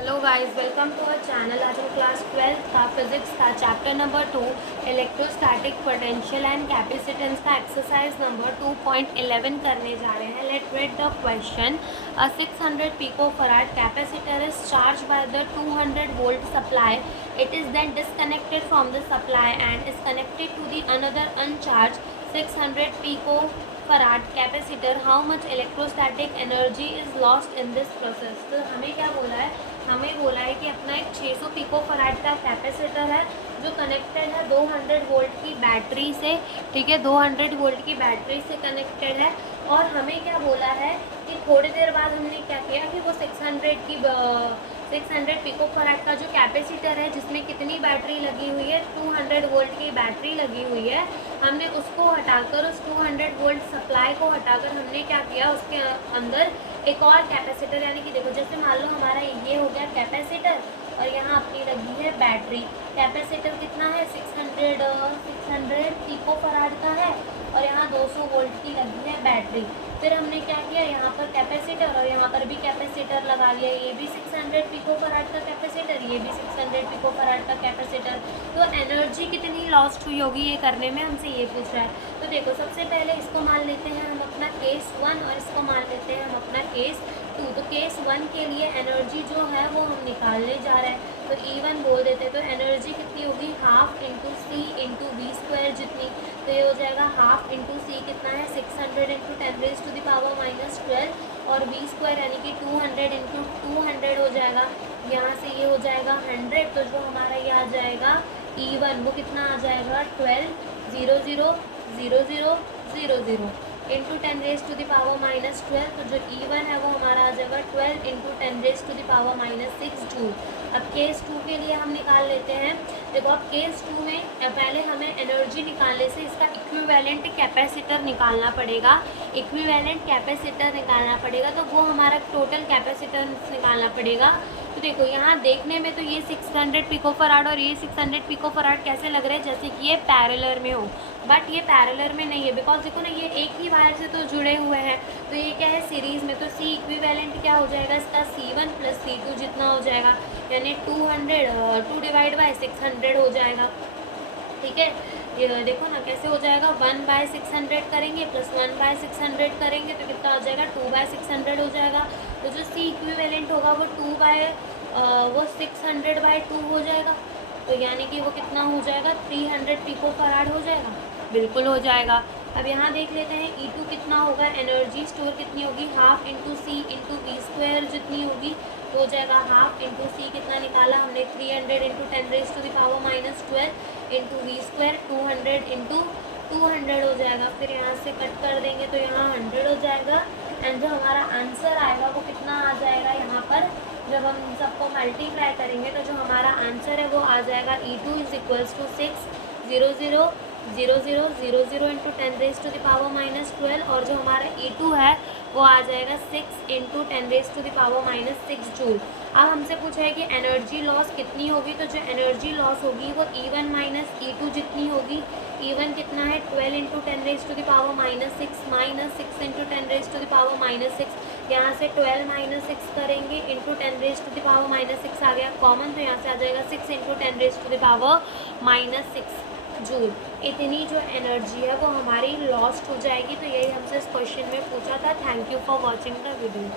Hello guys, welcome to our channel. आज हम class 12 का फिजिक्स का chapter number 2 electrostatic potential and capacitance का एक्सरसाइज नंबर 2.11 करने जा रहे हैं। Let read the question. A 600 picofarad capacitor is charge by the 200 volt supply. It is then disconnected from the supply and is connected to the another uncharge 600 picofarad capacitor. How much electrostatic energy is lost in this process. तो हमें क्या बोला है? हमें बोला है कि अपना एक 600 पिकोफैराड का कैपेसिटर है जो कनेक्टेड है 200 वोल्ट की बैटरी से. ठीक है, 200 वोल्ट की बैटरी से कनेक्टेड है. और हमें क्या बोला है कि थोड़ी देर बाद हमने क्या किया कि वो 600 पिकोफैराड का जो कैपेसिटर है जिसमें कितनी बैटरी लगी हुई है, 200 वोल्ट की बैटरी लगी हुई है, हमने उसको हटाकर, उस 200 वोल्ट सप्लाई को हटाकर हमने क्या किया, उसके अंदर एक और कैपेसिटर, यानी कि देखो जैसे मान लो हमारा ये हो गया कैपेसिटर और यहाँ अपनी लगी है बैटरी. कैपेसिटर कितना है? 600 पिकोफैराड का है और यहाँ 200 वोल्ट की लगी है बैटरी. फिर हमने क्या किया, यहाँ पर कैपेसिटर और यहाँ पर भी कैपेसिटर लगा लिया. ये भी 600 पिकोफैराड का कैपेसिटर, ये भी 600 पिकोफैराड का कैपेसिटर. तो एनर्जी कितनी लॉस्ट हुई होगी ये करने में, हमसे ये पूछ रहा है. तो देखो सबसे पहले इसको मान लेते हैं हम अपना केस 1 और इसको मान लेते हैं हम अपना केस 2. तो केस 1 के लिए एनर्जी जो है वो हम निकालने जा रहे हैं. तो E1 बोल देते हैं. तो एनर्जी कितनी होगी? Half into C into V square जितनी. तो ये हो जाएगा हाफ इंटू सी कितना है? 600 इंटू 10⁻⁻12 और वी स्क्वायर यानी कि 200 इंटू 200 हो जाएगा. यहाँ से ये हो जाएगा 100. तो जो हमारा ये आ जाएगा E1 वो कितना आ जाएगा? 12 इंटू 10⁻⁻12. तो जो E1 है वो हमारा आ जाएगा 12 इंटू 10⁻⁻6 जूल. अब केस 2 के लिए हम निकाल लेते हैं. देखो अब केस 2 में पहले हमें एनर्जी निकालने से इसका इक्विवेलेंट कैपेसिटर निकालना पड़ेगा. इक्विवेलेंट कैपेसिटर निकालना पड़ेगा तो वो हमारा टोटल कैपेसिटर निकालना पड़ेगा. तो देखो यहाँ देखने में तो ये 600 पिकोफैराड और ये 600 पिकोफैराड कैसे लग रहे हैं? जैसे कि ये पैरेलल में हो, बट ये पैरेलल में नहीं है. बिकॉज देखो ना ये एक ही वायर से तो जुड़े हुए हैं. तो ये क्या है? सीरीज़ में. तो सी इक्विवेलेंट क्या हो जाएगा इसका? C1 + C2 जितना हो जाएगा, यानी 200 2 डिवाइड बाय 600 हो जाएगा. ठीक है, ये देखो ना कैसे हो जाएगा. 1/600 करेंगे प्लस 1/600 करेंगे तो कितना हो जाएगा? 2/600 हो जाएगा. तो जो सी इक्विवेलेंट होगा वो 600/2 हो जाएगा. तो यानी कि वो कितना हो जाएगा? 300 पिकोफैराड हो जाएगा. बिल्कुल हो जाएगा. अब यहाँ देख लेते हैं E2 कितना होगा. एनर्जी स्टोर कितनी होगी? Half into C into V square जितनी होगी. तो हो जाएगा हाफ इंटू सी कितना निकाला हमने? 300 into 10⁻⁻12 into V square 200 into 200 हो जाएगा. फिर यहाँ से कट कर देंगे तो यहाँ 100 हो जाएगा. एंड जो हमारा आंसर आएगा वो कितना आ जाएगा? यहाँ पर जब हम सबको मल्टीप्लाई करेंगे तो जो हमारा आंसर है वो आ जाएगा E2 = 6000000 इंटू 10⁻⁻12 और जो हमारा E2 है वो आ जाएगा 6 इंटू 10⁻⁻6 जूल. अब हमसे पूछा है कि एनर्जी लॉस कितनी होगी. तो जो एनर्जी लॉस होगी वो E1 - E2 जितनी होगी. E1 कितना है? 12 इंटू 10⁻⁻6 माइनस 6 इंटू 10⁻⁻6. यहाँ से 12 - 6 करेंगे इंटू 10⁻⁻6 आ गया कॉमन. तो यहाँ से आ जाएगा 6 इंटू 10⁻⁻6 जूल. इतनी जो एनर्जी है वो हमारी लॉस्ट हो जाएगी. तो यही हमसे इस क्वेश्चन में पूछा था. Thank you for watching the video.